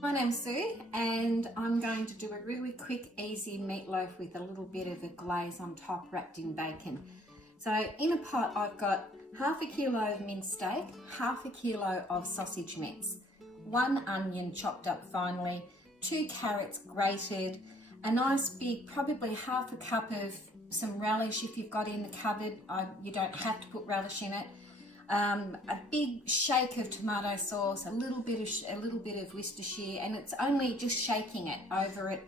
My name's Sue and I'm going to do a really quick, easy meatloaf with a little bit of a glaze on top wrapped in bacon. So in a pot I've got half a kilo of minced steak, half a kilo of sausage mince, 1 onion chopped up finely, 2 carrots grated, a nice big, probably half a cup of some relish if you've got in the cupboard. You don't have to put relish in it. A big shake of tomato sauce, a little bit of Worcestershire, and it's only just shaking it over it.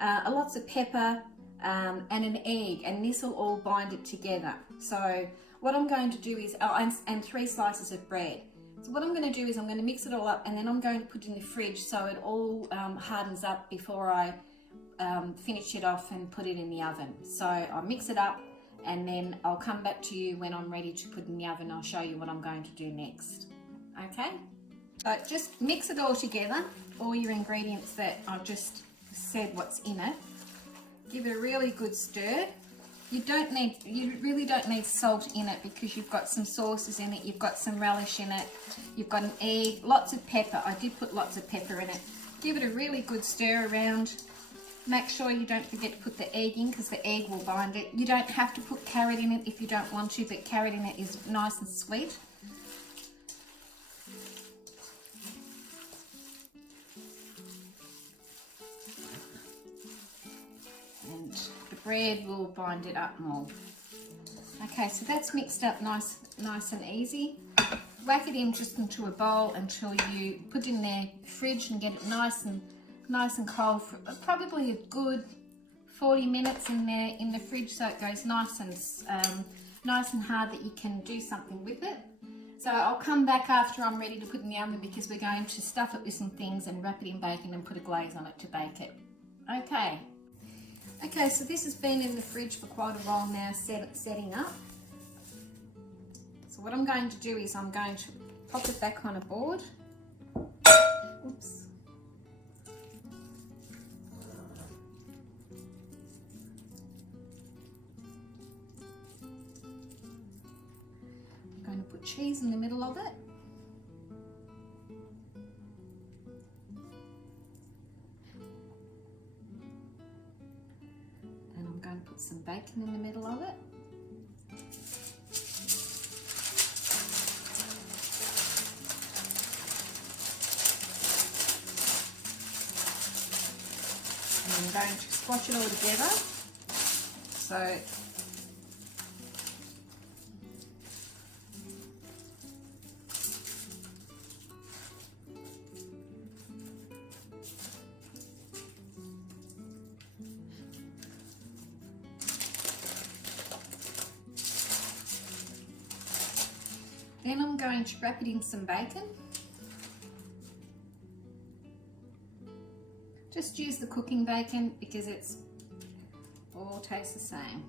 Lots of pepper and an egg, and this will all bind it together. So what I'm going to do is, and 3 slices of bread. So what I'm going to do is I'm going to mix it all up, and then I'm going to put it in the fridge so it all hardens up before I finish it off and put it in the oven. So I'll mix it up, and then I'll come back to you when I'm ready to put it in the oven. I'll show you what I'm going to do next. Okay? So just mix it all together, all your ingredients that I've just said what's in it. Give it a really good stir. You really don't need salt in it because you've got some sauces in it, you've got some relish in it, you've got an egg, lots of pepper. I did put lots of pepper in it. Give it a really good stir around. Make sure you don't forget to put the egg in because the egg will bind it. You don't have to put carrot in it if you don't want to, but carrot in it is nice and sweet. And the bread will bind it up more. Okay, so that's mixed up nice and easy. Whack it in just into a bowl until you put it in the fridge and get it nice and cold for probably a good 40 minutes in there in the fridge, so it goes nice and hard that you can do something with it. So I'll come back after I'm ready to put it in the oven because we're going to stuff it with some things and wrap it in bacon and put a glaze on it to bake it. Okay, so this has been in the fridge for quite a while now, setting up. So what I'm going to do is I'm going to pop it back on a board. Oops. I'm going to put cheese in the middle of it. And I'm going to put some bacon in the middle of it. And I'm going to squash it all together. So then I'm going to wrap it in some bacon. Just use the cooking bacon because it's all tastes the same.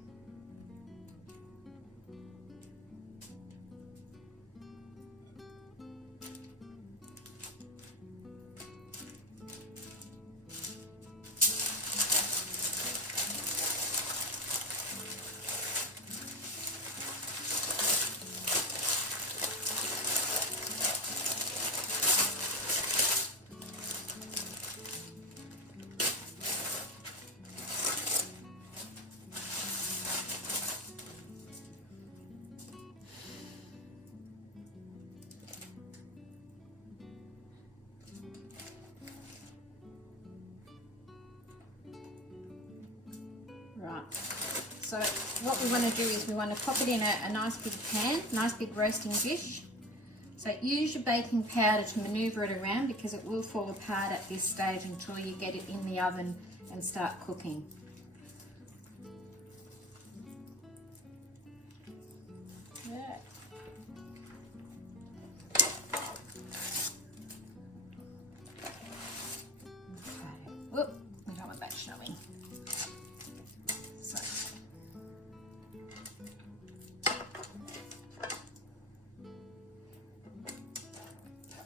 Right, so what we want to do is we want to pop it in a nice big pan, nice big roasting dish. So use your baking powder to manoeuvre it around because it will fall apart at this stage until you get it in the oven and start cooking. Yeah. Okay. Whoop, we don't want that showing.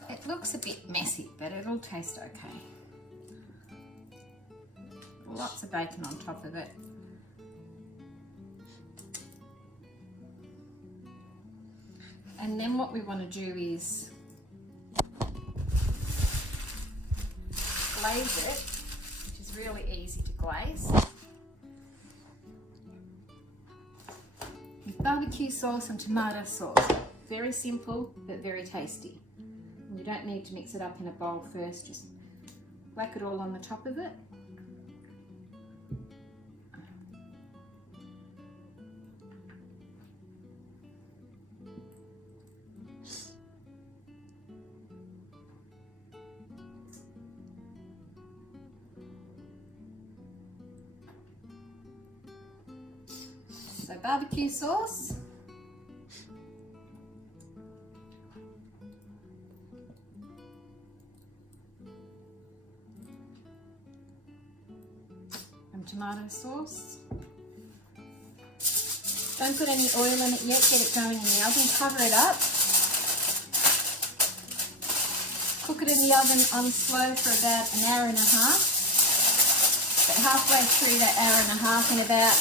It looks a bit messy, but it'll taste okay. Lots of bacon on top of it. And then what we want to do is glaze it, which is really easy to glaze, with barbecue sauce and tomato sauce. Very simple, but very tasty. And you don't need to mix it up in a bowl first, just whack it all on the top of it. So barbecue sauce, and tomato sauce. Don't put any oil in it yet, get it going in the oven, cover it up. Cook it in the oven on slow for about an hour and a half. But halfway through that hour and a half, in about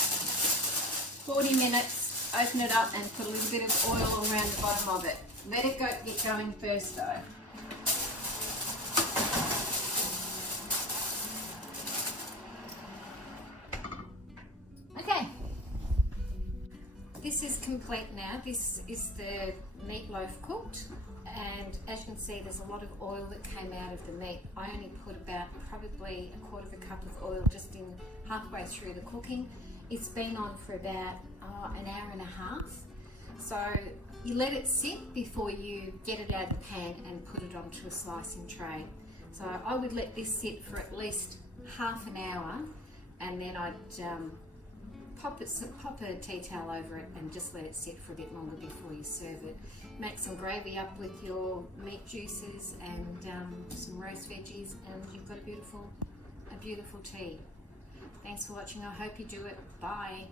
40 minutes, open it up and put a little bit of oil around the bottom of it. Let it get going first though. Okay, this is complete now. This is the meatloaf cooked, and as you can see, there's a lot of oil that came out of the meat. I only put about probably a quarter of a cup of oil just in halfway through the cooking. It's been on for about an hour and a half. So you let it sit before you get it out of the pan and put it onto a slicing tray. So I would let this sit for at least half an hour, and then I'd pop a tea towel over it and just let it sit for a bit longer before you serve it. Make some gravy up with your meat juices and some roast veggies, and you've got a beautiful tea. Thanks for watching. I hope you do it. Bye.